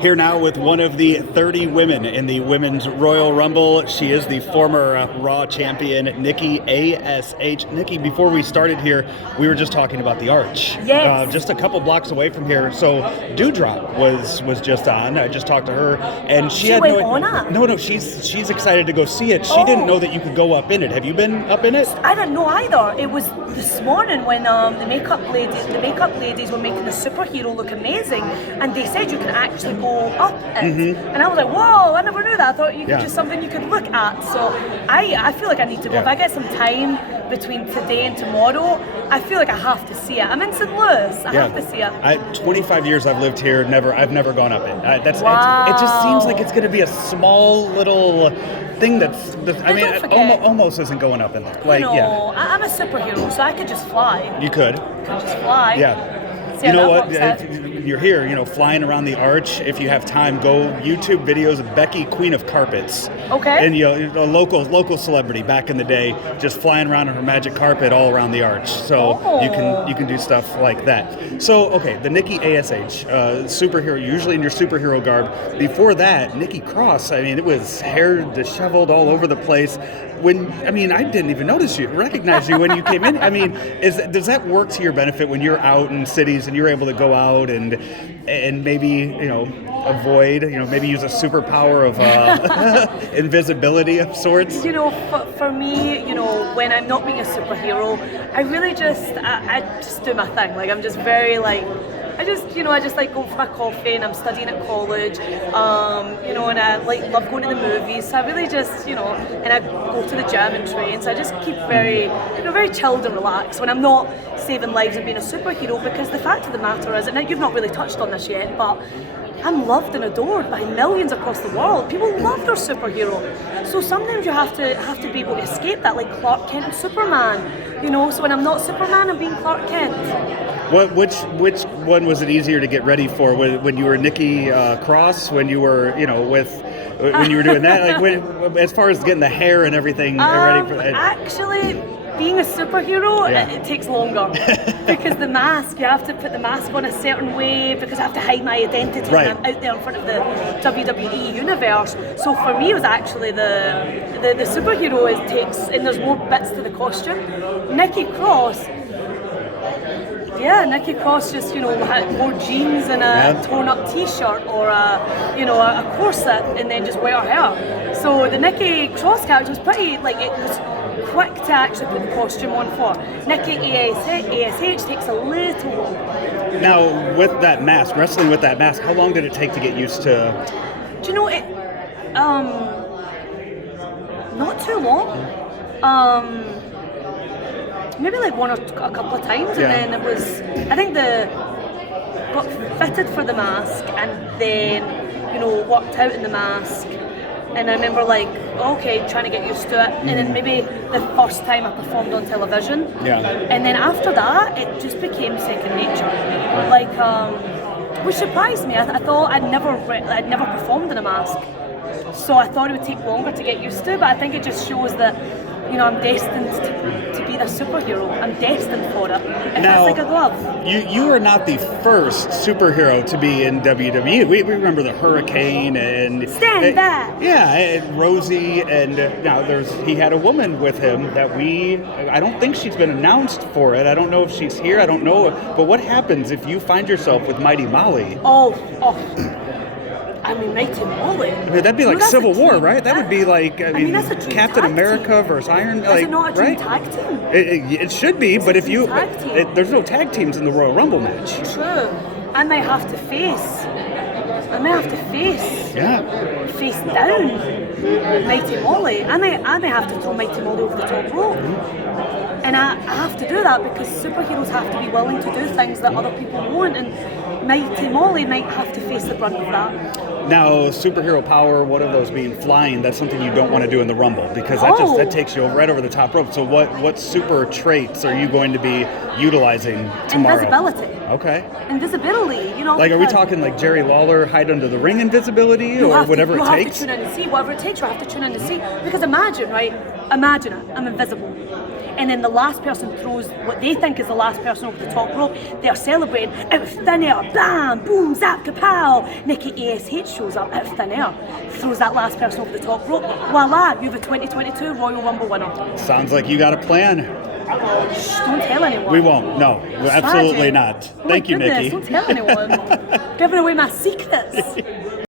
Here now with one of the 30 women in the Women's Royal Rumble. She is the former Raw champion, Nikki A.S.H. Nikki, before we started here, we were just talking about the Arch. Yes. Just a couple blocks away from here. So Dewdrop was just on. I just talked to her, and she had went on it? No, she's excited to go see it. She didn't know that you could go up in it. Have you been up in it? I didn't know either. It was this morning when the makeup ladies were making the superhero look amazing, and they said you can actually go up it. And I was like, whoa, I never knew that. I thought you could just something you could look at. So I feel like I need to go. If I get some time between today and tomorrow, I feel like I have to see it. I'm in St. Louis. I have to see it. 25 years I've lived here. I've never gone up it. It Wow. just seems like it's going to be a small little thing that's I mean, it almost isn't going up in there. Like, I'm a superhero, so I could just fly. You could. Just fly. Yeah. See You know how what? that works out. You're here, flying around the Arch. If you have time, go YouTube videos of Becky, Queen of Carpets. Okay. And a local celebrity back in the day, just flying around on her magic carpet all around the Arch. So you can do stuff like that. So okay, the Nikki A.S.H. Superhero, usually in your superhero garb. Before that, Nikki Cross. I mean, it was hair disheveled all over the place. I didn't even recognize you when you came in. I mean, does that work to your benefit when you're out in cities and you're able to go out and maybe avoid, maybe use a superpower of invisibility of sorts? For me, when I'm not being a superhero, I really I just do my thing. Like, I'm just very I just like going for my coffee, and I'm studying at college, and I love going to the movies. So I really just, and I go to the gym and train. So I just keep very, very chilled and relaxed when I'm not saving lives and being a superhero. Because the fact of the matter is, and now you've not really touched on this yet, but I'm loved and adored by millions across the world. People love their superhero. So sometimes you have to be able to escape that, like Clark Kent and Superman. So when I'm not Superman, I'm being Clark Kent. Which one was it easier to get ready for? When you were Nikki Cross, when you were when you were doing that, as far as getting the hair and everything ready for that? Actually, being a superhero, it takes longer because the mask, you have to put the mask on a certain way because I have to hide my identity when I'm out there in front of the WWE universe. So for me, it was actually the superhero and there's more bits to the costume. Nikki Cross just, wore jeans and a torn-up T-shirt or a corset and then just wear her hair. So the Nikki Cross character was pretty, it was quick to actually put the costume on for. Nikki A.S.H. takes a little longer. Now, with that mask, wrestling with that mask, how long did it take to get used to? Do you know it? Not too long. Maybe a couple of times, and then it was. I think got fitted for the mask, and then worked out in the mask. And I remember trying to get used to it. And then maybe the first time I performed on television. Yeah. And then after that, it just became second nature. Which surprised me. I thought I'd never performed in a mask. So I thought it would take longer to get used to, but I think it just shows that, I'm destined to be the superhero. I'm destined for it. It now, fits like a glove. You are not the first superhero to be in WWE. We remember the Hurricane and Stand back. Yeah, and Rosie, and now he had a woman with him that I don't think she's been announced for it. I don't know if she's here. I don't know. But what happens if you find yourself with Mighty Molly? Mighty Molly. That'd be like Civil War, right? That would be like, that's a dream Captain tag America team. versus Iron. Is it not a dream tag team? It should be, but if you, there's no tag teams in the Royal Rumble match. True. I may have to face. Face down Mighty Molly. I may have to throw Mighty Molly over the top rope. And I have to do that because superheroes have to be willing to do things that other people won't, and Mighty Molly might have to face the brunt of that. Now, superhero power, one of those being flying, that's something you don't want to do in the Rumble because that takes you right over the top rope. So what super traits are you going to be utilizing tomorrow? Invisibility. Okay. Invisibility, Like, are we talking like Jerry Lawler, hide under the ring invisibility or whatever it takes? You have to tune in and see whatever it takes. You have to tune in and see. Because imagine it, I'm invisible. and then the last person throws what they think is the last person over the top rope. They're celebrating out of thin air, bam, boom, zap, kapow. Nikki A.S.H shows up out of thin air, throws that last person over the top rope. Voila, you have a 2022 Royal Rumble winner. Sounds like you got a plan. Shh, don't tell anyone. We won't. No, absolutely not. Oh Thank you, goodness, Nikki. Don't tell anyone. Giving away my secrets.